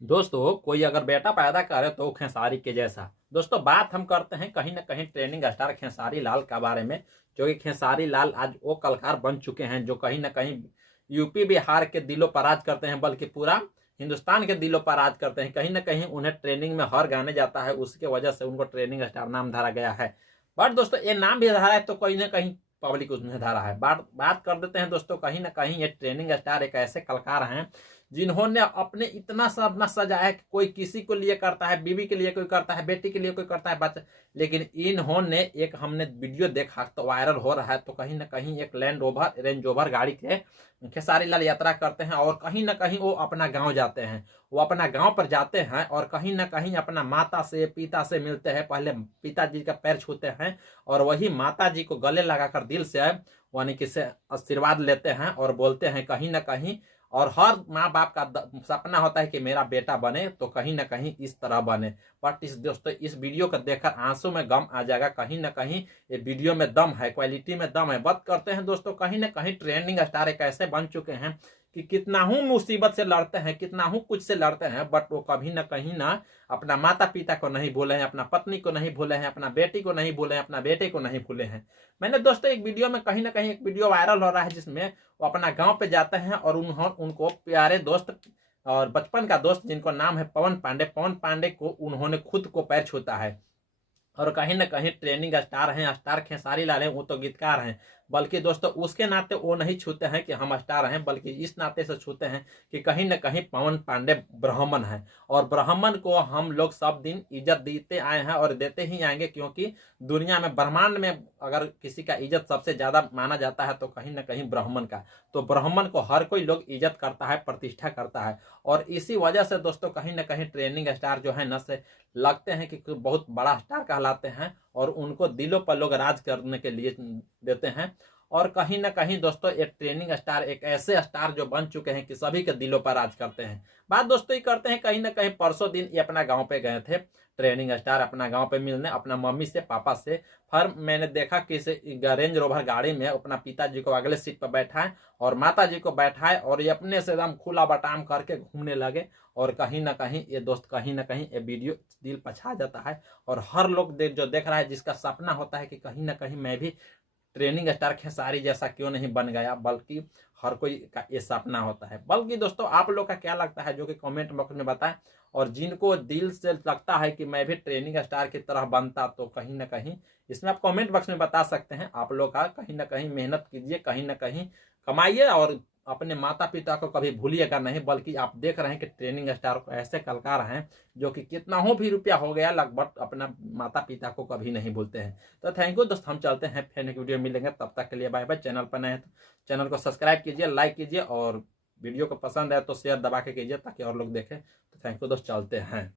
दोस्तों कोई अगर बेटा पैदा करे तो खेसारी के जैसा। दोस्तों बात हम करते हैं कहीं ना कहीं ट्रेंडिंग स्टार खेसारी लाल के बारे में, जो कि खेसारी लाल आज वो कलाकार बन चुके हैं जो कहीं ना कहीं यूपी बिहार के दिलों पर राज करते हैं, बल्कि पूरा हिंदुस्तान के दिलों पर राज करते हैं। कहीं ना कहीं उन्हें ट्रेनिंग में हर गाने जाता है, उसके वजह से उनको ट्रेंडिंग स्टार नाम धरा गया है। बट दोस्तों ये नाम भी धरा है तो कहीं ना कहीं पब्लिक उसने धरा है। बात कर देते हैं दोस्तों, कहीं ना कहीं ये ट्रेंडिंग स्टार एक ऐसे कलाकार हैं जिन्होंने अपने इतना सा अपना सजाया है कि कोई किसी को लिए करता है, बीवी के लिए कोई करता है, बेटी के लिए कोई करता है, बच्चा। लेकिन इन्होंने एक हमने वीडियो देखा तो वायरल हो रहा है, तो कहीं ना कहीं एक रेंज ओवर गाड़ी के खेसारी लाल यात्रा करते हैं और कहीं ना कहीं वो अपना गांव जाते हैं। वो अपना गांव पर जाते हैं और कहीं ना कहीं अपना माता से पिता से मिलते हैं। पहले पिताजी का पैर छूते हैं और वही माता जी को गले लगाकर दिल से यानी कि से आशीर्वाद लेते हैं और बोलते हैं कहीं ना कहीं। और हर माँ बाप का सपना होता है कि मेरा बेटा बने तो कहीं ना कहीं इस तरह बने। बट इस दोस्तों इस वीडियो को देखकर आंसू में गम आ जाएगा। कहीं ना कहीं ये वीडियो में दम है, क्वालिटी में दम है। बात करते हैं दोस्तों, कहीं ना कहीं ट्रेंडिंग स्टार एक ऐसे बन चुके हैं कि कितना हूं मुसीबत से लड़ते हैं, कितना हूं कुछ से लड़ते हैं, बट वो कभी ना कहीं ना अपना माता पिता को नहीं भूले हैं, अपना पत्नी को नहीं भूले हैं, अपना बेटी को नहीं भूले हैं, अपना बेटे को नहीं भूले हैं। मैंने दोस्तों एक वीडियो में कहीं ना कहीं एक वीडियो वायरल हो रहा है जिसमें वो अपना गांव पे जाते हैं और उनको प्यारे दोस्त और बचपन का दोस्त जिनको नाम है पवन पांडे को उन्होंने खुद को पैर छूता है। और कहीं ना कहीं ट्रेंडिंग स्टार हैं, स्टार खेसारी लाल हैं, वो तो गीतकार हैं। बल्कि दोस्तों उसके नाते वो नहीं छूते हैं कि हम स्टार हैं, बल्कि इस नाते से छूते हैं कि कहीं ना कहीं पवन पांडे ब्राह्मण हैं और ब्राह्मण को हम लोग सब दिन इज्जत देते आए हैं और देते ही आएंगे। क्योंकि दुनिया में ब्रह्मांड में अगर किसी का इज्जत सबसे ज्यादा माना जाता है तो कहीं ना कहीं ब्राह्मण का। तो ब्राह्मण को हर कोई लोग इज्जत करता है, प्रतिष्ठा करता है। और इसी वजह से दोस्तों कहीं ना कहीं ट्रेंडिंग स्टार जो है न से लगते हैं कि बहुत बड़ा स्टार कहलाते हैं और उनको दिलों पर लोग राज करने के लिए देते हैं। और कहीं ना कहीं दोस्तों एक ट्रेनिंग स्टार एक ऐसे स्टार जो बन चुके हैं कि सभी के दिलों पर राज करते हैं। बात दोस्तों ये करते हैं, कहीं ना कहीं परसों दिन ये अपना गांव पे गए थे ट्रेनिंग स्टार अपना गांव पे मिलने अपना मम्मी से पापा से। फिर मैंने देखा कि रेंज रोवर गाड़ी में अपना पिताजी को अगले सीट पर बैठाए और माता जी को बैठाए और ये अपने से एकदम खुला बटाम करके घूमने लगे। और कहीं ना कहीं ये दोस्त कहीं ना कहीं ये वीडियो दिल पछा जाता है। और हर लोग जो देख रहा है जिसका सपना होता है कि कहीं ना कहीं मैं भी ट्रेनिंग स्टार खेसारी जैसा क्यों नहीं बन गया, बल्कि हर कोई का ये सपना होता है। बल्कि दोस्तों आप लोग का क्या लगता है जो कि कमेंट बॉक्स में बताएं। और जिनको दिल से लगता है कि मैं भी ट्रेनिंग स्टार की तरह बनता तो कहीं ना कहीं इसमें आप कमेंट बॉक्स में बता सकते हैं। आप लोग का कहीं ना कहीं मेहनत कीजिए, कहीं ना कहीं कमाइए और अपने माता पिता को कभी भूलिएगा नहीं। बल्कि आप देख रहे हैं कि ट्रेनिंग स्टार को ऐसे कलाकार हैं जो कि कितना हो भी रुपया हो गया लगभग अपना माता पिता को कभी नहीं भूलते हैं। तो थैंक यू दोस्त, हम चलते हैं फिर एक वीडियो मिलेंगे, तब तक के लिए बाय बाय। चैनल पर नए हैं तो चैनल को सब्सक्राइब कीजिए, लाइक कीजिए और वीडियो को पसंद है तो शेयर दबा के कीजिए ताकि और लोग देखें। तो थैंक यू दोस्त, चलते हैं।